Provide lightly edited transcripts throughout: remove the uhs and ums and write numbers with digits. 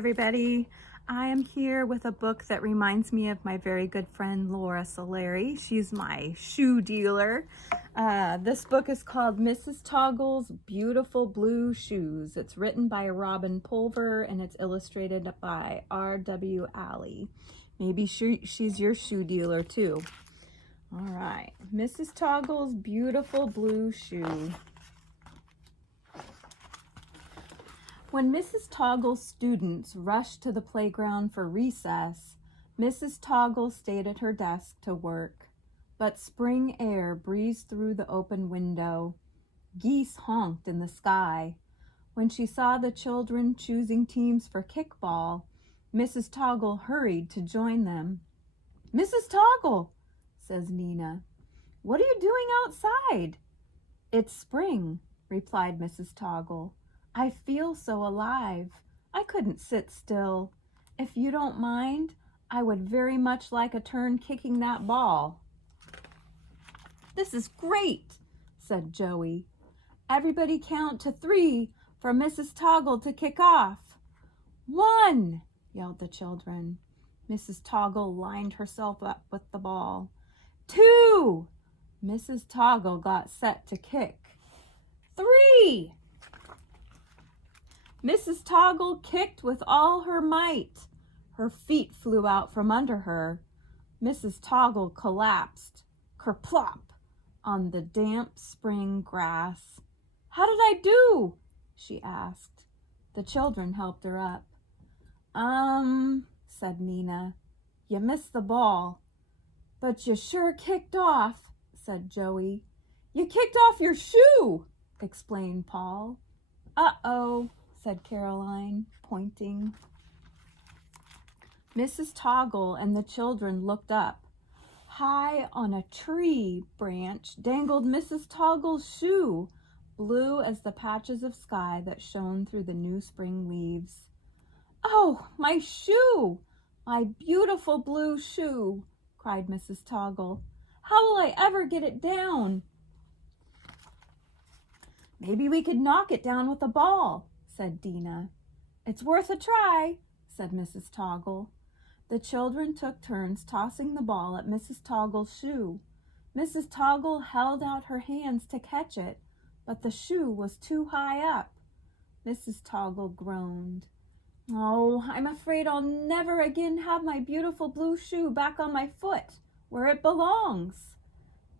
everybody. I am here with a book that reminds me of my very good friend Laura Solari. She's my shoe dealer. This book is called Mrs. Toggle's Beautiful Blue Shoes. It's written by Robin Pulver and it's illustrated by R.W. Alley. Maybe she's your shoe dealer too. All right, Mrs. Toggle's Beautiful Blue Shoe. When Mrs. Toggle's students rushed to the playground for recess, Mrs. Toggle stayed at her desk to work. But spring air breezed through the open window. Geese honked in the sky. When she saw the children choosing teams for kickball, Mrs. Toggle hurried to join them. "Mrs. Toggle," says Nina, "what are you doing outside?" "It's spring," replied Mrs. Toggle. "I feel so alive. I couldn't sit still. If you don't mind, I would very much like a turn kicking that ball." "This is great," said Joey. "Everybody count to 3 for Mrs. Toggle to kick off." "1," yelled the children. Mrs. Toggle lined herself up with the ball. 2. Mrs. Toggle got set to kick. 3. Mrs. Toggle kicked with all her might. Her feet flew out from under her. Mrs. Toggle collapsed, kerplop, on the damp spring grass. "How did I do?" she asked. The children helped her up. Said Nina. "You missed the ball." "But you sure kicked off," said Joey. "You kicked off your shoe," explained Paul. "Uh-oh," said Caroline, pointing. Mrs. Toggle and the children looked up. High on a tree branch dangled Mrs. Toggle's shoe, blue as the patches of sky that shone through the new spring leaves. "Oh, my shoe! My beautiful blue shoe!" cried Mrs. Toggle. "How will I ever get it down?" "Maybe we could knock it down with a ball," said Dina. "It's worth a try," said Mrs. Toggle. The children took turns tossing the ball at Mrs. Toggle's shoe. Mrs. Toggle held out her hands to catch it, but the shoe was too high up. Mrs. Toggle groaned. "Oh, I'm afraid I'll never again have my beautiful blue shoe back on my foot, where it belongs."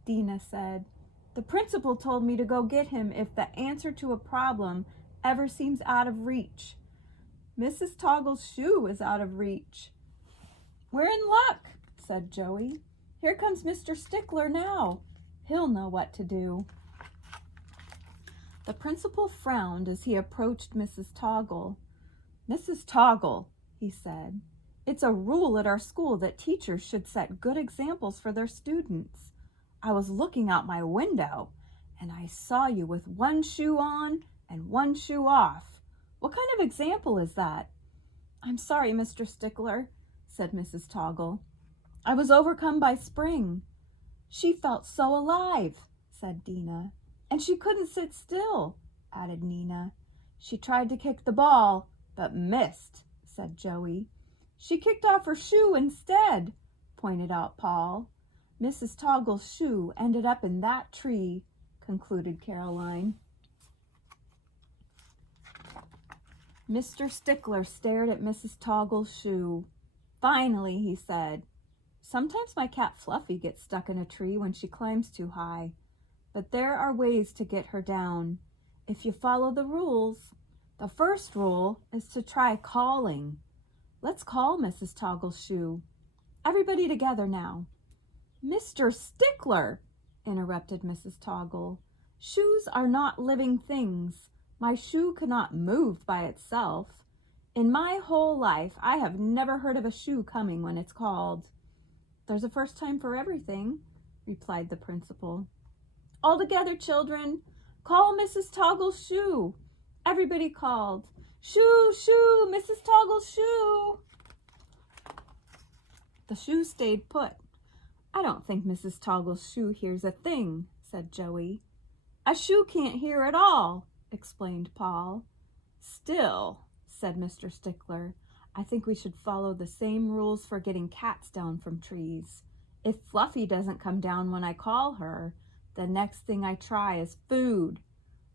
Dina said, "The principal told me to go get him if the answer to a problem ever seems out of reach." "Mrs. Toggle's shoe is out of reach." "We're in luck," said Joey. "Here comes Mr. Stickler now. He'll know what to do." The principal frowned as he approached Mrs. Toggle. "Mrs. Toggle," he said, "it's a rule at our school that teachers should set good examples for their students. I was looking out my window, and I saw you with one shoe on and one shoe off. What kind of example is that?" "I'm sorry, Mr. Stickler," said Mrs. Toggle. "I was overcome by spring." "She felt so alive," said Dina. "And she couldn't sit still," added Nina. "She tried to kick the ball, but missed," said Joey. "She kicked off her shoe instead," pointed out Paul. "Mrs. Toggle's shoe ended up in that tree," concluded Caroline. Mr. Stickler stared at Mrs. Toggle's shoe. Finally, he said, "Sometimes my cat Fluffy gets stuck in a tree when she climbs too high, but there are ways to get her down, if you follow the rules. The first rule is to try calling. Let's call Mrs. Toggle's shoe. Everybody together now." "Mr. Stickler," interrupted Mrs. Toggle, "shoes are not living things. My shoe cannot move by itself. In my whole life, I have never heard of a shoe coming when it's called." "There's a first time for everything," replied the principal. "All together, children. Call Mrs. Toggle's shoe." Everybody called, "Shoe, shoe, Mrs. Toggle's shoe." The shoe stayed put. "I don't think Mrs. Toggle's shoe hears a thing," said Joey. "A shoe can't hear at all," explained Paul. "Still," said Mr. Stickler, I think we should follow the same rules for getting cats down from trees. If Fluffy doesn't come down when I call her, the next thing I try is food.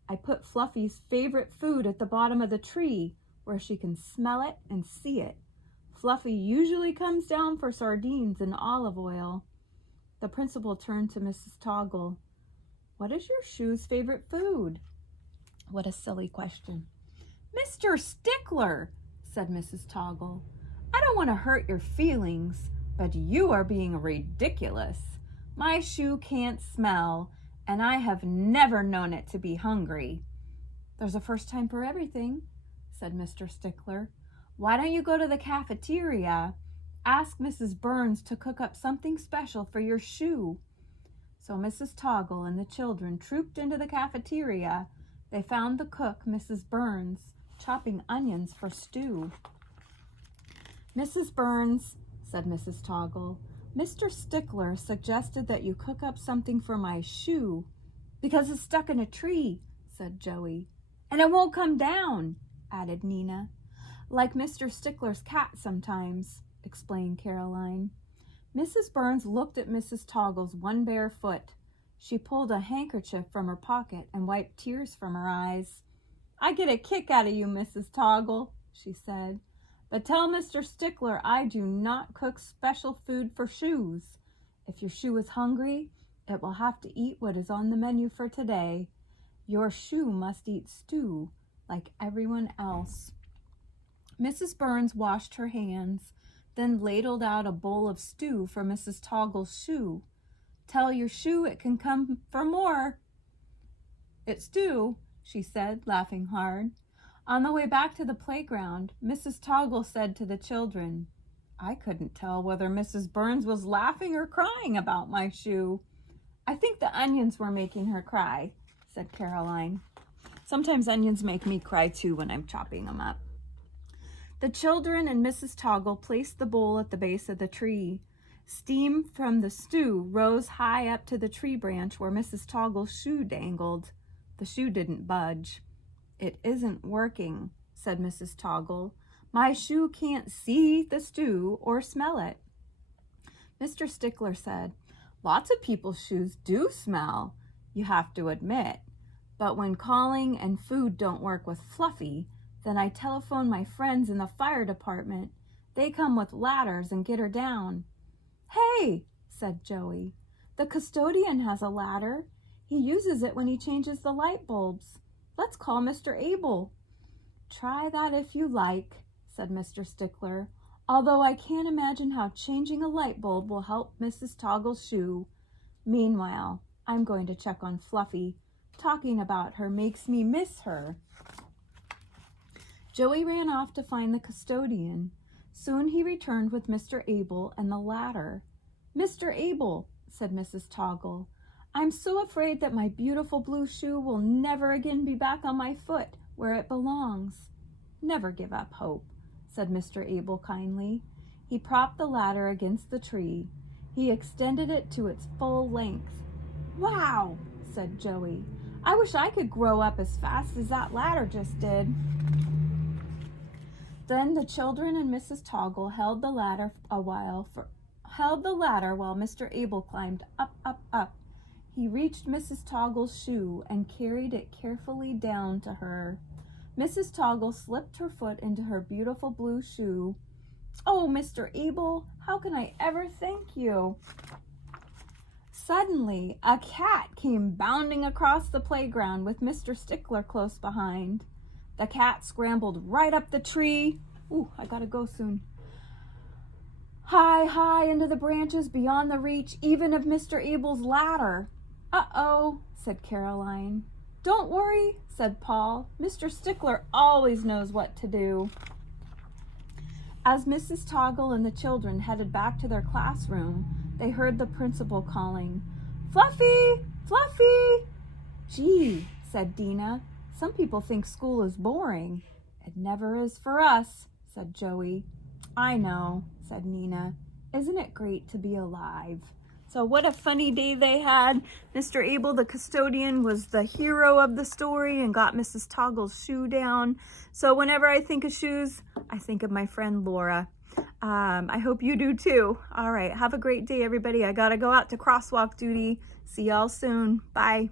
I put Fluffy's favorite food at the bottom of the tree where she can smell it and see it. Fluffy usually comes down for sardines and olive oil. The principal turned to Mrs. Toggle. What is your shoe's favorite food? What a silly question. Mr. Stickler, said Mrs. Toggle. I don't want to hurt your feelings, but you are being ridiculous. My shoe can't smell, and I have never known it to be hungry. There's a first time for everything, said Mr. Stickler. Why don't you go to the cafeteria? Ask Mrs. Burns to cook up something special for your shoe. So Mrs. Toggle and the children trooped into the cafeteria. They found the cook, Mrs. Burns, chopping onions for stew. Mrs. Burns, said Mrs. Toggle, Mr. Stickler suggested that you cook up something for my shoe because it's stuck in a tree, said Joey. And it won't come down, added Nina. Like Mr. Stickler's cat sometimes, explained Caroline. Mrs. Burns looked at Mrs. Toggle's one bare foot. She pulled a handkerchief from her pocket and wiped tears from her eyes. I get a kick out of you, Mrs. Toggle, she said. But tell Mr. Stickler I do not cook special food for shoes. If your shoe is hungry, it will have to eat what is on the menu for today. Your shoe must eat stew like everyone else. Mrs. Burns washed her hands, then ladled out a bowl of stew for Mrs. Toggle's shoe. Tell your shoe it can come for more. It's stew, she said, laughing hard. On the way back to the playground, Mrs. Toggle said to the children, I couldn't tell whether Mrs. Burns was laughing or crying about my shoe. I think the onions were making her cry, said Caroline. Sometimes onions make me cry too when I'm chopping them up. The children and Mrs. Toggle placed the bowl at the base of the tree. Steam from the stew rose high up to the tree branch where Mrs. Toggle's shoe dangled. The shoe didn't budge. It isn't working, said Mrs. Toggle. My shoe can't see the stew or smell it. Mr. Stickler said, Lots of people's shoes do smell, you have to admit. But when calling and food don't work with Fluffy, then I telephone my friends in the fire department. They come with ladders and get her down. Hey, said Joey, the custodian has a ladder. He uses it when he changes the light bulbs. Let's call Mr. Abel. Try that if you like, said Mr. Stickler, although I can't imagine how changing a light bulb will help Mrs. Toggle's shoe. Meanwhile, I'm going to check on Fluffy. Talking about her makes me miss her. Joey ran off to find the custodian. Soon he returned with Mr. Abel and the ladder. Mr. Abel, said Mrs. Toggle, I'm so afraid that my beautiful blue shoe will never again be back on my foot where it belongs. Never give up hope, said Mr. Abel kindly. He propped the ladder against the tree. He extended it to its full length. Wow, said Joey. I wish I could grow up as fast as that ladder just did. Then the children and Mrs. Toggle held the ladder while Mr. Abel climbed up, up, up. He reached Mrs. Toggle's shoe and carried it carefully down to her. Mrs. Toggle slipped her foot into her beautiful blue shoe. Oh, Mr. Abel, how can I ever thank you? Suddenly, a cat came bounding across the playground with Mr. Stickler close behind. The cat scrambled right up the tree. Ooh, I gotta go soon. High, high into the branches beyond the reach even of Mr. Abel's ladder. Uh-oh, said Caroline. Don't worry, said Paul. Mr. Stickler always knows what to do. As Mrs. Toggle and the children headed back to their classroom, they heard the principal calling, Fluffy! Fluffy! Gee, said Dina, some people think school is boring. It never is for us, said Joey. I know, said Nina. Isn't it great to be alive? So what a funny day they had. Mr. Abel, the custodian, was the hero of the story and got Mrs. Toggle's shoe down. So whenever I think of shoes, I think of my friend Laura. I hope you do too. All right, have a great day, everybody. I gotta go out to crosswalk duty. See y'all soon. Bye.